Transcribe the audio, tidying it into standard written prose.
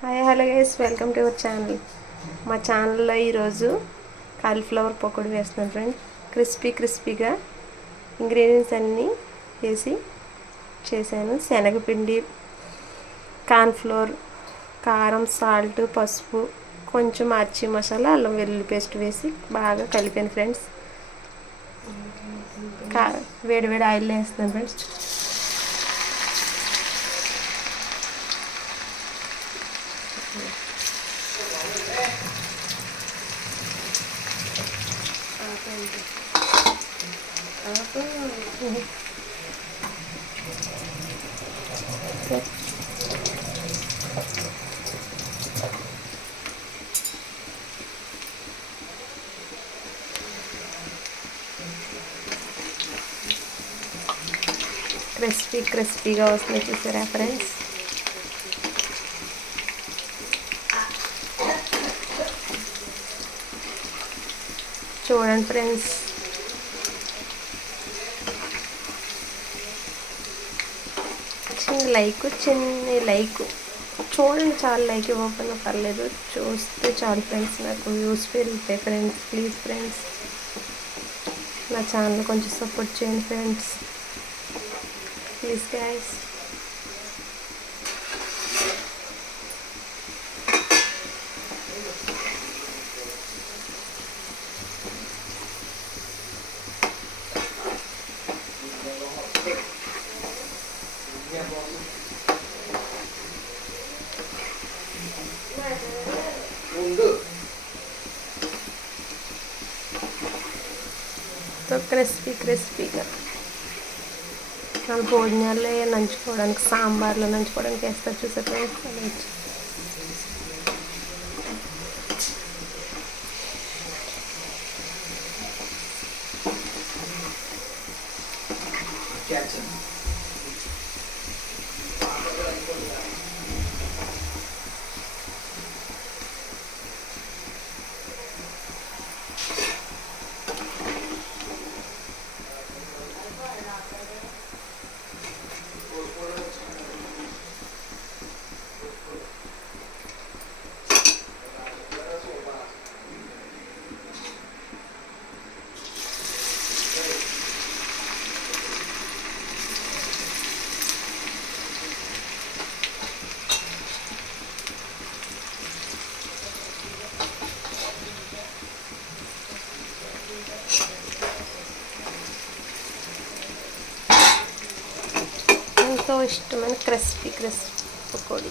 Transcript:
Hi hello guys, welcome to our channel. మా ఛానల్లో ఈరోజు కాలీఫ్లవర్ పకోడీ వేస్తున్నాను ఫ్రెండ్స్. క్రిస్పీగా ఇంగ్రీడియంట్స్ అన్నీ వేసి చేశాను. శనగపిండి, కార్న్ఫ్లోర్, కారం, సాల్ట్, పసుపు, కొంచెం మిర్చి మసాలా, అల్లం వెల్లుల్లి పేస్ట్ వేసి బాగా కలిపాను ఫ్రెండ్స్. వేడి ఆయిల్ వేస్తున్నాను ఫ్రెండ్స్. క్రిస్పీగా వస్తుంది, చూసారా ఫ్రెండ్స్? చూడండి ఫ్రెండ్స్, చిన్న లైక్ చూడండి, చాలా లైక్ ఇవ్వకపోయినా పర్లేదు, చూస్తే చాలు ఫ్రెండ్స్. నాకు వ్యూస్ పెరుగుతాయి ఫ్రెండ్స్. ప్లీజ్ ఫ్రెండ్స్, నా ఛానల్ కొంచెం సపోర్ట్ చేయండి ఫ్రెండ్స్. Please guys. క్రిస్పీగా మన భోజనాల్లో నంచుకోవడానికి, సాంబార్లో నంచుకోవడానికి వేస్తారు చూసారు. ఎంతో ఇష్టమైన క్రిస్పీ పకోడీ.